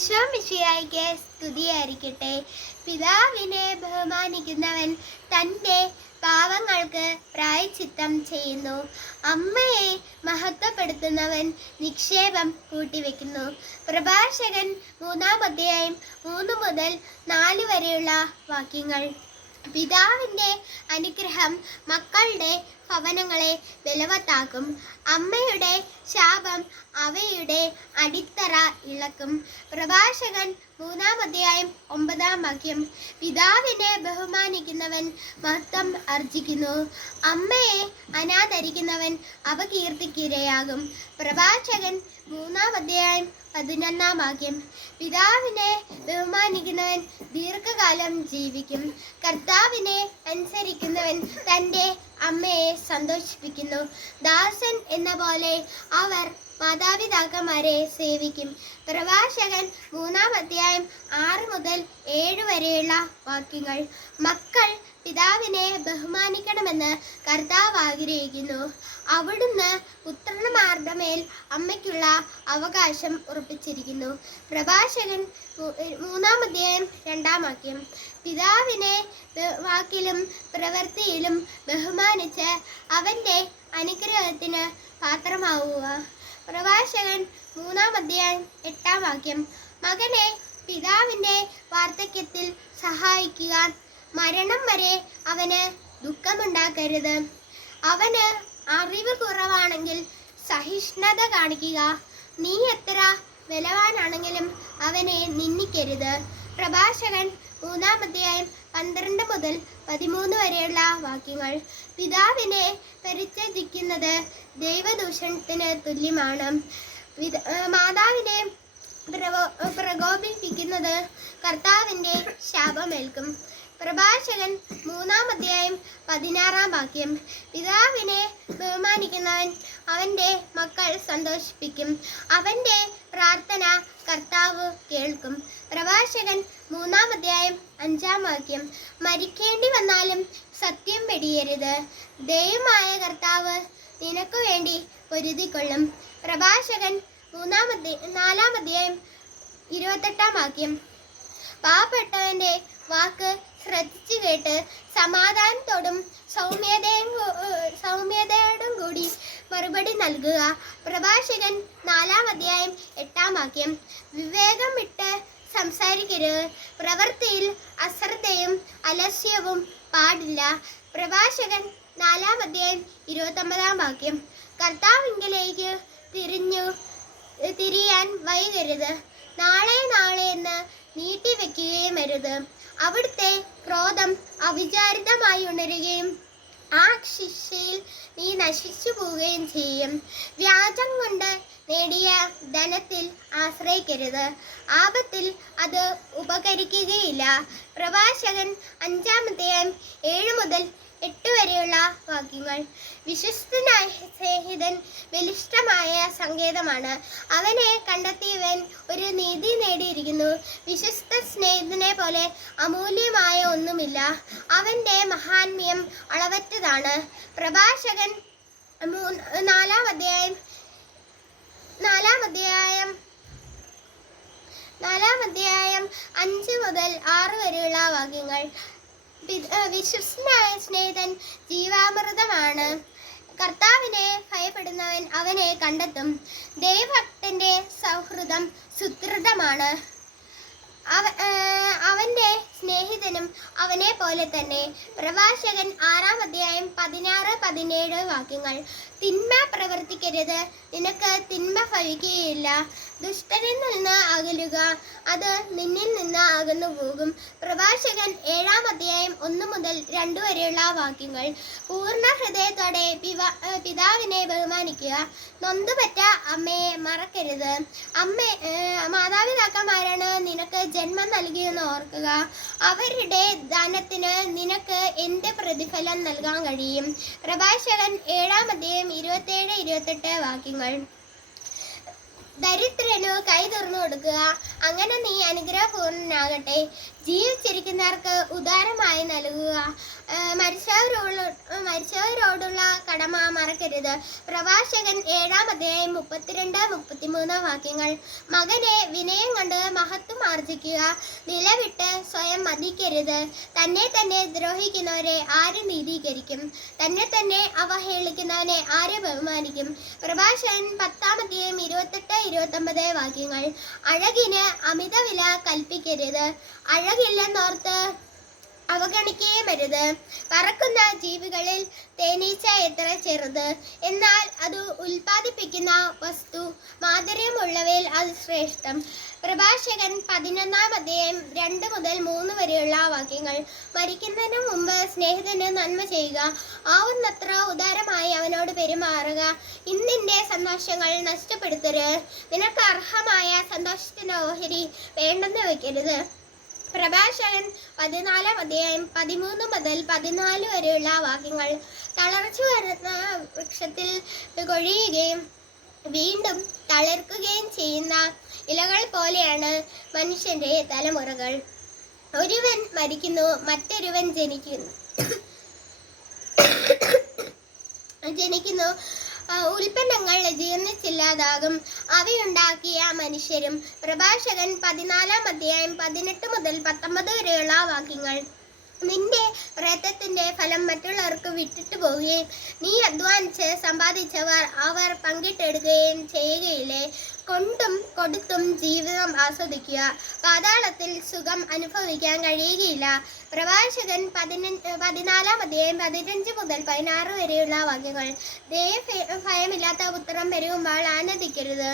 ഈശോമിശിയായിക്ക് സ്തുതിയായിരിക്കട്ടെ. പിതാവിനെ ബഹുമാനിക്കുന്നവൻ തന്റെ പാവങ്ങൾക്ക് പ്രായച്ചിത്തം ചെയ്യുന്നു. അമ്മയെ മഹത്വപ്പെടുത്തുന്നവൻ നിക്ഷേപം കൂട്ടിവെക്കുന്നു. പ്രഭാഷകൻ മൂന്നാം അധ്യായം മൂന്ന് മുതൽ നാല് വരെയുള്ള വാക്യങ്ങൾ. പിതാവിന്റെ അനുഗ്രഹം മക്കളുടെ ഭവനങ്ങളെ ബലവത്താക്കും. അമ്മയുടെ ശാപം അവയുടെ അടിത്തറ ഇളക്കും. പ്രഭാഷകൻ മൂന്നാം അധ്യായം ഒമ്പതാം വാക്യം. പിതാവിനെ ബഹുമാനിക്കുന്നവൻ മഹത്വം അർജിക്കുന്നു. അമ്മയെ അനാദരിക്കുന്നവൻ അപകീർത്തിക്കിരയാകും. പ്രഭാഷകൻ മൂന്നാം അധ്യായം പതിനൊന്നാം വാക്യം. പിതാവിനെ ബഹുമാനിക്കുന്നവൻ ദീർഘകാലം ജീവിക്കും. കർത്താവിനെ അനുസരിക്കുന്നവൻ തന്റെ അമ്മയെ സന്തോഷിപ്പിക്കുന്നു. ദാസൻ എന്ന പോലെ അവർ മാതാപിതാക്കന്മാരെ സേവിക്കും. പ്രവാചകൻ മൂന്നാം അധ്യായം ആറ് മുതൽ ഏഴ് വരെയുള്ള വാക്യങ്ങൾ. മക്കൾ പിതാവിനെ ബഹുമാനിക്കണമെന്ന് കർത്താവ് ആഗ്രഹിക്കുന്നു. അവിടുന്ന് പുത്രന്മാരുടെ മേൽ അമ്മയ്ക്കുള്ള അവകാശം ഉറപ്പിച്ചിരിക്കുന്നു. പ്രഭാഷകൻ മൂന്നാം അധ്യായം രണ്ടാം വാക്യം. പിതാവിനെ വാക്കിലും പ്രവൃത്തിയിലും ബഹുമാനിച്ച് അവന്റെ അനുഗ്രഹത്തിന് പാത്രമാവുക. പ്രഭാഷകൻ മൂന്നാം അധ്യായം എട്ടാം വാക്യം. മകനെ പിതാവിന്റെ വാർദ്ധക്യത്തിൽ സഹായിക്കുക മരണം വരെ അവന് ദുഃഖമുണ്ടാക്കരുത്. അവന് അറിവ് കുറവാണെങ്കിൽ സഹിഷ്ണുത കാണിക്കുക. നീ എത്ര ബലവാനാണെങ്കിലും അവനെ നിന്ദിക്കരുത്. പ്രഭാഷകൻ മൂന്നാം അധ്യായം പന്ത്രണ്ട് മുതൽ പതിമൂന്ന് വരെയുള്ള വാക്യങ്ങൾ. പിതാവിനെ പരിത്യജിക്കുന്നത് ദൈവദൂഷണത്തിന് തുല്യമാണ്. മാതാവിനെ പ്രകോ- പ്രകോപിപ്പിക്കുന്നത് കർത്താവിന്റെ ശാപമേൽക്കും. പ്രഭാഷകൻ മൂന്നാം അധ്യായം പതിനാറാം വാക്യം. പിതാവിനെ ബഹുമാനിക്കുന്നവൻ അവന്റെ മക്കൾ സന്തോഷിപ്പിക്കും. അവന്റെ പ്രാർത്ഥന കർത്താവ് കേൾക്കും. പ്രഭാഷകൻ മൂന്നാം അധ്യായം അഞ്ചാം വാക്യം. മരിക്കേണ്ടി വന്നാലും സത്യം വെടിയരുത്. ദൈവമായ കർത്താവ് നിനക്ക് വേണ്ടി പൊരുതിക്കൊള്ളും. പ്രഭാഷകൻ മൂന്നാം അധ്യായം നാലാം അധ്യായം ഇരുപത്തെട്ടാം വാക്യം. പാവപ്പെട്ടവന്റെ വാക്ക് ശ്രദ്ധിച്ചു കേട്ട് സമാധാനത്തോടും സൗമ്യതയും സൗമ്യതയോടും കൂടി മറുപടി നൽകുക. പ്രഭാഷകൻ നാലാം അധ്യായം എട്ടാം വാക്യം. വിവേകം വിട്ട് സംസാരിക്കരുത്. പ്രവൃത്തിയിൽ അശ്രദ്ധയും അലസ്യവും പാടില്ല. പ്രഭാഷകൻ നാലാം അധ്യായം ഇരുപത്തൊമ്പതാം വാക്യം. കർത്താവിങ്കിലേക്ക് തിരിഞ്ഞു തിരിയാൻ വൈകരുത്. നാളെ നാളെ എന്ന് നീട്ടിവെക്കുകയും അരുത്. അവിടുത്തെ ക്രോധം അവിചാരിതമായി ഉണരുകയും ആ ശിക്ഷയിൽ നീ നശിച്ചു പോവുകയും ചെയ്യും. വ്യാജം കൊണ്ട് നേടിയ ധനത്തിൽ ആശ്രയിക്കരുത്. ആപത്തിൽ അത് ഉപകരിക്കുകയില്ല. പ്രഭാഷകൻ അഞ്ചാമത്തെയും ഏഴ് മുതൽ വാക്യങ്ങൾ വിശ്വസ്തനായ സ്നേഹിതൻ ബലിഷ്ടമായ സങ്കേതമാണ്. അവനെ കണ്ടെത്തിയവൻ ഒരു നീതി നേടിയിരിക്കുന്നു. വിശ്വസ്ത സ്നേഹിതനെ പോലെ അമൂല്യമായ ഒന്നുമില്ല. അവന്റെ മഹാത്മ്യം അളവറ്റതാണ്. പ്രഭാഷകൻ നാലാം അധ്യായം നാലാം അധ്യായം നാലാം അധ്യായം അഞ്ച് മുതൽ ആറ് വരെയുള്ള വാക്യങ്ങൾ. വിശ്വസ്തനായ സ്നേഹിതൻ ജീവാമൃതമാണ്. കർത്താവിനെ ഭയപ്പെടുന്നവൻ അവനെ കണ്ടെത്തും. ദൈവഭക്തന്റെ സൗഹൃദം സുദൃഢമാണ്. അവന്റെ സ്നേഹിതനും അവനെ പോലെ തന്നെ. പ്രവാചകൻ ആറാം അധ്യായം പതിനാറ് പതിനേഴ് വാക്യങ്ങൾ. തിന്മ പ്രവർത്തിക്കരുത്. നിനക്ക് തിന്മ ഭവിക്കുകയില്ല ദുഷ്ടനിൽ നിന്ന് അകലുക. അത് നിന്നിൽ നിന്ന് അകന്നു പോകും പ്രഭാഷകൻ ഏഴാം അധ്യായം ഒന്ന് മുതൽ രണ്ടു വരെയുള്ള വാക്യങ്ങൾ. പൂർണ ഹൃദയത്തോടെ പിതാവിനെ ബഹുമാനിക്കുക. നൊന്തുപറ്റ അമ്മയെ മറക്കരുത്. അമ്മ മാതാപിതാക്കന്മാരാണ് നിനക്ക് ജന്മം നൽകിയെന്ന് ഓർക്കുക. അവരുടെ ദാനത്തിന് നിനക്ക് എന്ത് പ്രതിഫലം നൽകാൻ കഴിയും. പ്രഭാഷകൻ ഏഴാം അധ്യായം ഇരുപത്തേഴ് ഇരുപത്തെട്ട് വാക്യങ്ങൾ. ദരിദ്രനു കൈ തുറന്നു കൊടുക്കുക. അങ്ങനെ നീ അനുഗ്രഹപൂർണനാകട്ടെ. ജീവിച്ചിരിക്കുന്നവർക്ക് ഉദാരമായി നൽകുക. മരിച്ചവരോട് മരിച്ചവരോടുള്ള കടമ മറക്കരുത്. പ്രഭാഷകൻ ഏഴാം അധ്യായം മുപ്പത്തിരണ്ട് മുപ്പത്തിമൂന്ന് വാക്യങ്ങൾ. മകനെ വിനയം കണ്ട് മഹത്വം ആർജിക്കുക. നിലവിട്ട് സ്വയം മതിക്കരുത്. തന്നെ തന്നെ ദ്രോഹിക്കുന്നവരെ ആര് നീതീകരിക്കും? തന്നെ തന്നെ അവഹേളിക്കുന്നവനെ ആര് ബഹുമാനിക്കും? പ്രഭാഷകൻ പത്താമത്തെയും ഇരുപത്തെട്ട് ഇരുപത്തൊമ്പത് വാക്യങ്ങൾ. അഴകിന് അമിത വില കൽപ്പിക്കരുത് അഴകില്ലെന്നോർത്ത് അവഗണിക്കുകയും അരുത് പറക്കുന്ന ജീവികളിൽ തേനീച്ച എത്ര ചെറുത്. എന്നാൽ അത് ഉൽപ്പാദിപ്പിക്കുന്ന വസ്തു മാധുര്യമുള്ളവയിൽ അത് ശ്രേഷ്ഠം. പ്രഭാഷകൻ പതിനൊന്നാം അധ്യായം രണ്ട് മുതൽ മൂന്ന് വരെയുള്ള വാക്യങ്ങൾ. മരിക്കുന്നതിന് മുമ്പ് സ്നേഹിതന് നന്മ ചെയ്യുക. ആവുന്നത്ര ഉദാരമായി അവനോട് പെരുമാറുക. ഇന്നിന്റെ സന്തോഷങ്ങൾ നഷ്ടപ്പെടുത്തരുത്. നിനക്ക് അർഹമായ സന്തോഷത്തിന്റെ ഓഹരി വേണ്ടെന്ന് വെക്കരുത്. പ്രഭാഷകൻ പതിനാലാം അധ്യായം പതിമൂന്ന് മുതൽ പതിനാല് വരെയുള്ള വാക്യങ്ങൾ. തളർച്ച വരുന്ന വൃക്ഷത്തിൽ കൊഴിയുകയും വീണ്ടും തളിർക്കുകയും ചെയ്യുന്ന ഇലകൾ പോലെയാണ് മനുഷ്യന്റെ തലമുറകൾ. ഒരുവൻ മരിക്കുന്നു മറ്റൊരുവൻ ജനിക്കുന്നു. ജനിക്കുന്നു. ഉൽപ്പന്നങ്ങൾ ജീർണിച്ചില്ലാതാകും. അവയുണ്ടാക്കിയ മനുഷ്യരും പ്രഭാഷകൻ പതിനാലാം അധ്യായം പതിനെട്ട് മുതൽ പത്തൊമ്പത് വരെയുള്ള വാക്യങ്ങൾ. നിന്റെ പ്രയത്നത്തിന്റെ ഫലം മറ്റുള്ളവർക്ക് വിട്ടിട്ട് പോവുകയും നീ അധ്വാനിച്ച് സമ്പാദിച്ചവർ അവർ പങ്കിട്ടെടുക്കുകയും ചെയ്യുകയില്ലേ? കൊണ്ടും കൊടുത്തും ജീവിതം ആസ്വദിക്കുക. പാതാളത്തിൽ സുഖം അനുഭവിക്കാൻ കഴിയുകയില്ല. പ്രഭാഷകൻ പതിനഞ്ച് പതിനാലാം അധ്യായം പതിനഞ്ച് മുതൽ പതിനാറ് വരെയുള്ള വാക്യങ്ങൾ. ദയ ഭയമില്ലാത്ത പുത്രം വരുമ്പോൾ ആനന്ദിക്കരുത്.